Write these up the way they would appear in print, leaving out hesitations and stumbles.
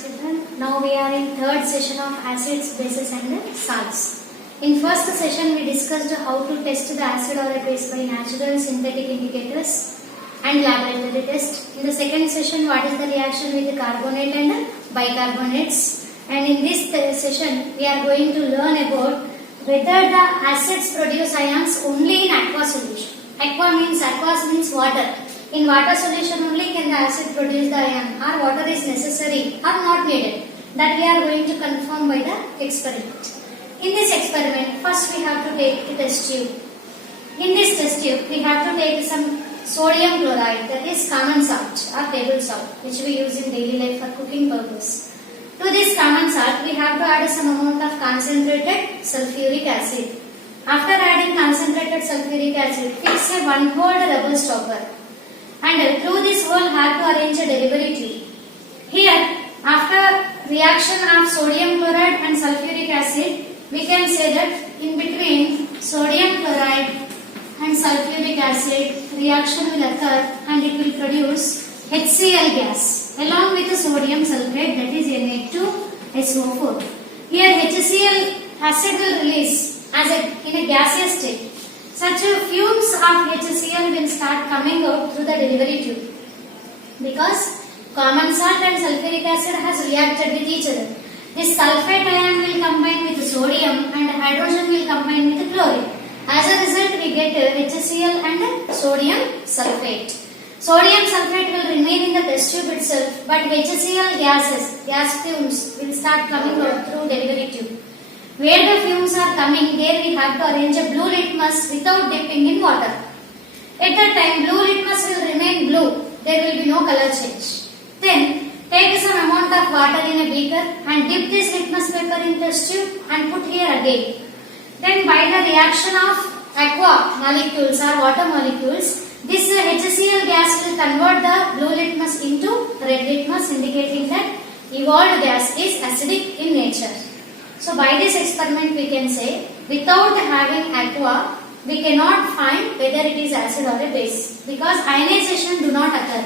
children. Now we are in third session of acids, bases and salts. In first session we discussed how to test the acid or a base by natural synthetic indicators and laboratory test. In the second session, what is the reaction with the carbonate and bicarbonates. And in this session we are going to learn about whether the acids produce ions only in aqua solution. Aqua means water. In water solution only can the acid produce the ion, or water is necessary or not needed. That we are going to confirm by the experiment. In this experiment, first we have to take the test tube. In this test tube, we have to take some sodium chloride, that is common salt or table salt, which we use in daily life for cooking purpose. To this common salt, we have to add some amount of concentrated sulfuric acid. After adding concentrated sulfuric acid, fix a one-hole rubber stopper. And through this hole, have to arrange a delivery tube. Here, after reaction of sodium chloride and sulfuric acid, we can say that in between sodium chloride and sulfuric acid, reaction will occur and it will produce HCl gas along with the sodium sulfate, that is Na2SO4. Here HCl acid will release in a gaseous state. Such fumes of HCl will start coming out through the delivery tube because common salt and sulfuric acid has reacted with each other. This sulfate ion will combine with sodium and hydrogen will combine with chlorine. As a result, we get HCl and sodium sulfate. Sodium sulfate will remain in the test tube itself, but HCl gas fumes will start coming out through delivery tube. Where the fumes are coming, there we have to arrange a blue litmus without dipping in water. At that time, blue litmus will remain blue. There will be no color change. Then, take some amount of water in a beaker and dip this litmus paper in test tube and put here again. Then, by the reaction of aqua molecules or water molecules, this HCl gas will convert the blue litmus into red litmus, indicating that evolved gas is acidic in nature. So by this experiment we can say, without having aqua, we cannot find whether it is acid or a base, because ionization do not occur.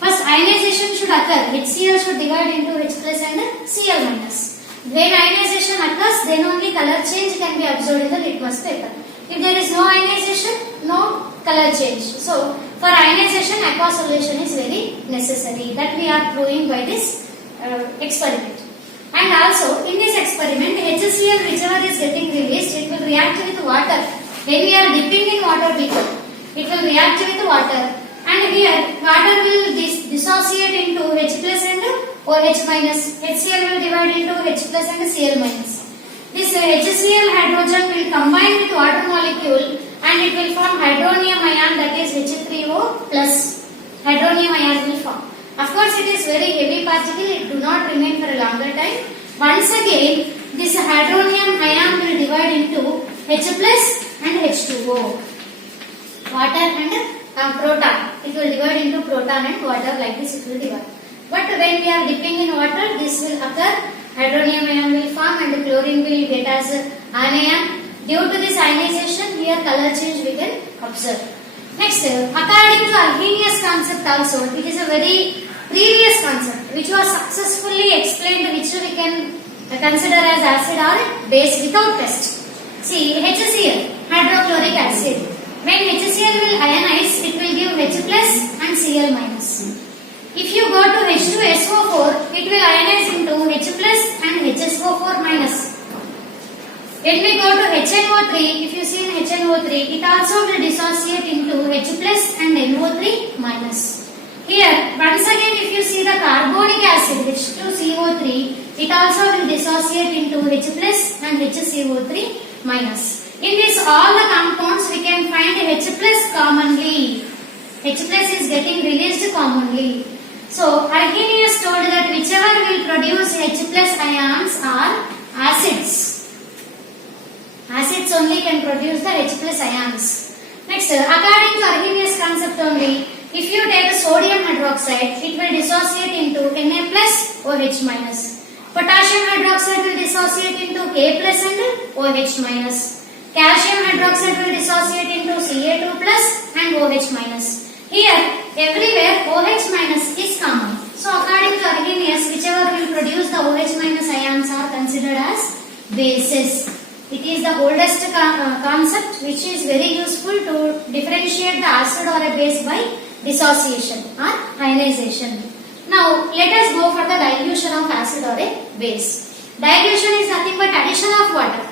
First ionization should occur, HCl should divide into H plus and Cl minus. When ionization occurs, then only color change can be observed in the litmus paper. If there is no ionization, no color change. So for ionization, aqua solution is very necessary. That we are proving by this experiment. And also, in this experiment, HCl whichever is getting released, it will react with water. When we are dipping in water beaker, it will react with water. And here, water will dissociate into H plus and OH minus. HCl will divide into H plus and Cl minus. This HCl hydrogen will combine with water molecule and it will form hydronium ion, that is H3O plus. Hydronium ion will form. Of course, it is very heavy particle, it do not remain for a longer time. Once again, this hydronium ion will divide into H plus and H2O. Water and proton. It will divide into proton and water, like this it will divide. But when we are dipping in water, this will occur. Hydronium ion will form and chlorine will get as anion. Due to this ionization, here color change we can observe. Next, according to Arrhenius concept also, it is a very previous concept which was successfully explained, which we can consider as acid or base without test. See, HCl, hydrochloric acid. When HCl will ionize, it will give H plus and Cl minus. If you go to H2SO4, it will ionize into H plus and HSO4 minus. When we go to HNO3, if you see in HNO3, it also will dissociate into H plus and NO3 minus. Here, once again, if you see the carbonic acid H2CO3, it also will dissociate into H plus and HCO3 minus. In this, all the compounds we can find H plus commonly. H plus is getting released commonly. So, Arrhenius told that whichever will produce H plus ions are acids. Acids only can produce the H plus ions. Next, according to Arrhenius concept only, if you take sodium hydroxide, it will dissociate into Na plus OH minus. Potassium hydroxide will dissociate into K plus and OH minus. Calcium hydroxide will dissociate into Ca2 plus and OH minus. Here, everywhere OH minus is common. So, according to Arrhenius, whichever will produce the OH minus ions are considered as bases. It is the oldest concept which is very useful to differentiate the acid or a base by dissociation or ionization. Now let us go for the dilution of acid or a base. Dilution is nothing but addition of water.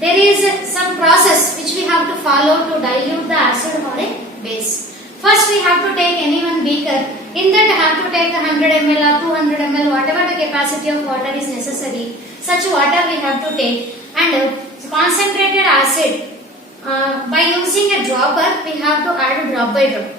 There is some process which we have to follow to dilute the acid or a base. First we have to take any one beaker. In that I have to take 100 ml or 200 ml, whatever the capacity of water is necessary. Such water we have to take, and concentrated acid, by using a dropper we have to add drop by drop.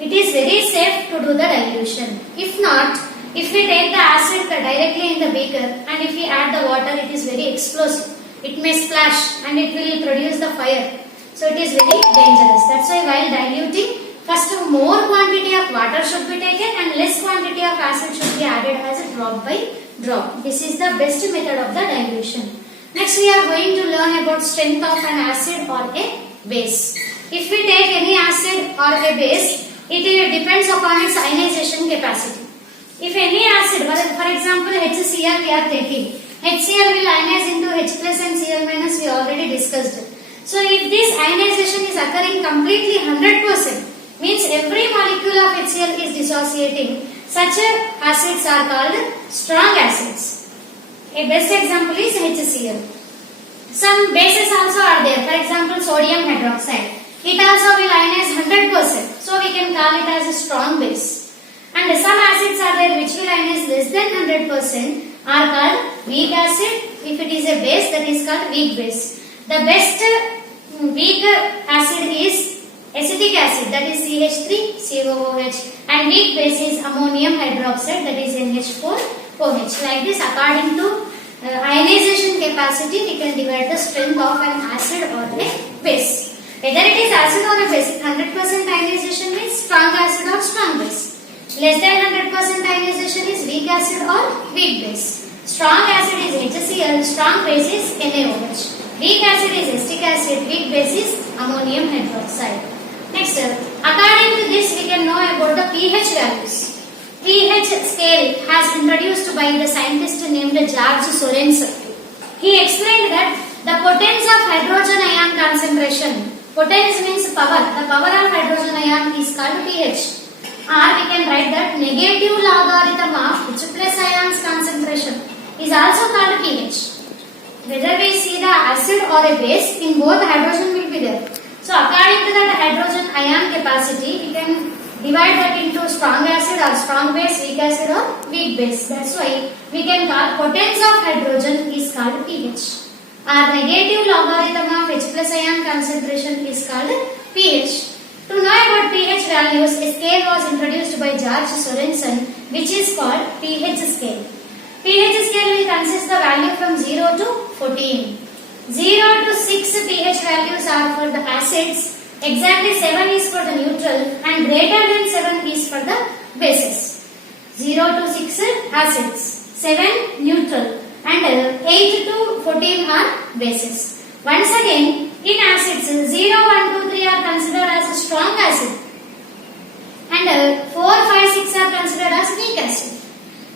It is very safe to do the dilution. If not, if we take the acid directly in the beaker and if we add the water, it is very explosive. It may splash and it will produce the fire. So it is very dangerous. That's why while diluting, first more quantity of water should be taken and less quantity of acid should be added as a drop by drop. This is the best method of the dilution. Next we are going to learn about strength of an acid or a base. If we take any acid or a base, it depends upon its ionization capacity. If any acid, for example HCl we are taking, HCl will ionize into H plus and Cl minus, we already discussed it. So if this ionization is occurring completely 100%, means every molecule of HCl is dissociating, such acids are called strong acids. A best example is HCl. Some bases also are there, for example sodium hydroxide. It also will ionize 100%, so we can call it as a strong base. And some acids are there which will ionize less than 100%, are called weak acid. If it is a base, that is called weak base. The best weak acid is acetic acid, that is CH3COOH, and weak base is ammonium hydroxide, that is NH4OH. Like this, according to ionization capacity, we can divide the strength of an acid or a base. Whether it is acid or a base, 100% ionization means strong acid or strong base. Less than 100% ionization is weak acid or weak base. Strong acid is HCl, strong base is NaOH. Weak acid is acetic acid, weak base is ammonium hydroxide. Next, according to this, we can know about the pH values. pH scale has introduced by the scientist named George Sorensen. He explained that the potence of hydrogen ion concentration, potence means power, the power of hydrogen ion is called pH. Or we can write that negative logarithm of H plus ions concentration is also called pH. Whether we see the acid or a base, in both hydrogen will be there. So according to that hydrogen ion capacity, we can divide that into strong acid or strong base, weak acid or weak base. That's why we can call potence of hydrogen is called pH. Our negative logarithm of H plus ion concentration is called pH. To know about pH values, a scale was introduced by George Sorensen, which is called pH scale. pH scale will consist the value from 0 to 14. 0 to 6 pH values are for the acids, exactly 7 is for the neutral, and greater than 7 is for the bases. 0 to 6 acids, 7 neutral, and 8 to 14 are bases. Once again, in acids, 0, 1, 2, 3 are considered as a strong acid, and 4, 5, 6 are considered as weak acid.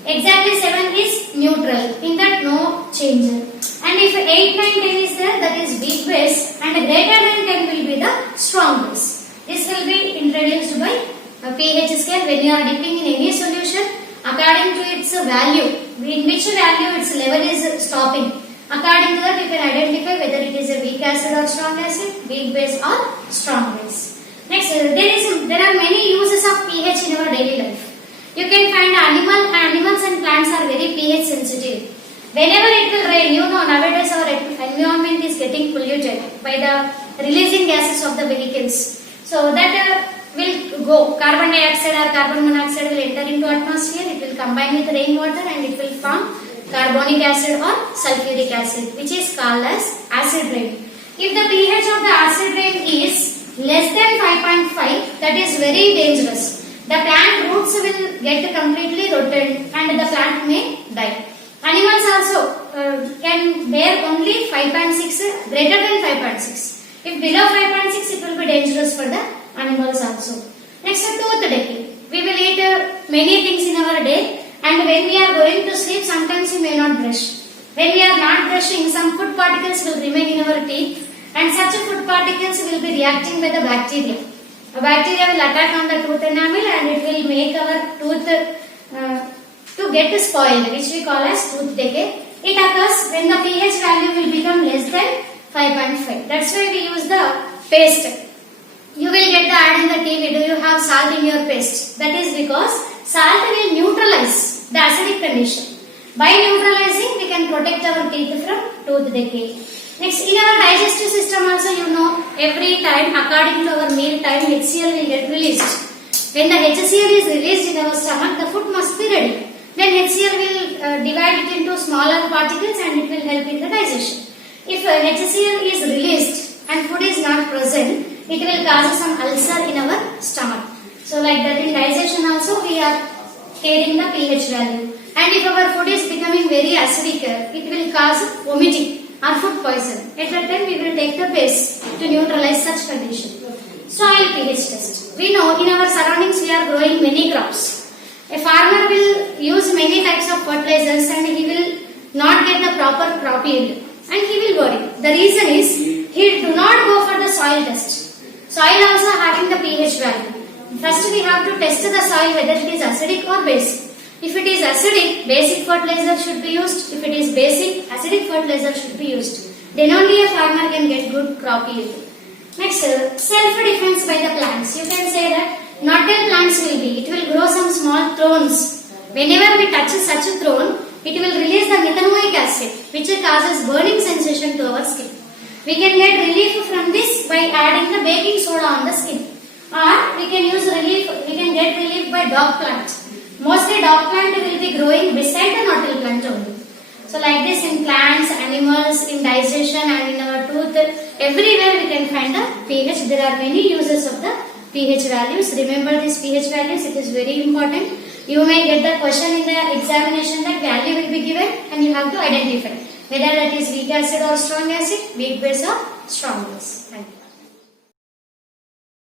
Exactly 7 is neutral, in that no change. And if 8, 9, 10 is there, that is weak base, and greater than 10 will be the strong base. This will be introduced by a pH scale. When you are dipping in any solution, according to its value, in which value its level is stopping, according to that you can identify whether it is a weak acid or strong acid, weak base or strong base. Next, there are many uses of pH in our daily life. You can find animals and plants are very pH sensitive. Whenever it will rain, you know nowadays our environment is getting polluted by the releasing gases of the vehicles. So that will go, carbon dioxide or carbon monoxide will enter into atmosphere, it will combine with rainwater and it will form carbonic acid or sulfuric acid, which is called as acid rain. If the pH of the acid rain is less than 5.5, that is very dangerous. The plant roots will get completely rotted and the plant may die. Animals also can bear only 5.6, greater than 5.6. If below 5.6, it will be dangerous for the animals also. Next, tooth decay. We will eat many things in our day, and And when we are going to sleep, sometimes we may not brush. When we are not brushing, some food particles will remain in our teeth, and such food particles will be reacting by the bacteria. A bacteria will attack on the tooth enamel and it will make our tooth to get spoiled, which we call as tooth decay. It occurs when the pH value will become less than 5.5. That's why we use the paste. You will get the ad in the TV, do you have salt in your paste? That is because salt will neutralize the acidic condition. By neutralizing, we can protect our teeth from tooth decay. Next, in our digestive system also, you know, every time according to our meal time, HCl will get released. When the HCl is released in our stomach, the food must be ready. Then HCl will divide it into smaller particles and it will help in the digestion. If HCl is released and food is not present, it will cause some ulcer in our stomach. So like that in digestion also we are carrying the pH value. And if our food is becoming very acidic, it will cause vomiting or food poison. At that time we will take the paste to neutralize such condition. Soil pH test. We know in our surroundings we are growing many crops. A farmer will use many types of fertilizers and he will not get the proper crop yield. And he will worry. The reason is he do not go for the soil test. Soil also having the pH value. First we have to test the soil whether it is acidic or basic. If it is acidic, basic fertilizer should be used. If it is basic, acidic fertilizer should be used. Then only a farmer can get good crop yield. Next, self-defense by the plants. You can say that not all plants will be. It will grow some small thorns. Whenever we touch such a thorn, it will release the methanoic acid, which causes burning sensation to our skin. We can get relief from this by adding the baking soda on the skin. Or we can get relief by dog plant. Mostly dog plant will be growing beside the knottle plant only. So like this in plants, animals, in digestion and in our tooth, everywhere we can find the pH. There are many uses of the pH values. Remember these pH values, it is very important. You may get the question in the examination that value will be given and you have to identify whether that is weak acid or strong acid, weak base or strong base.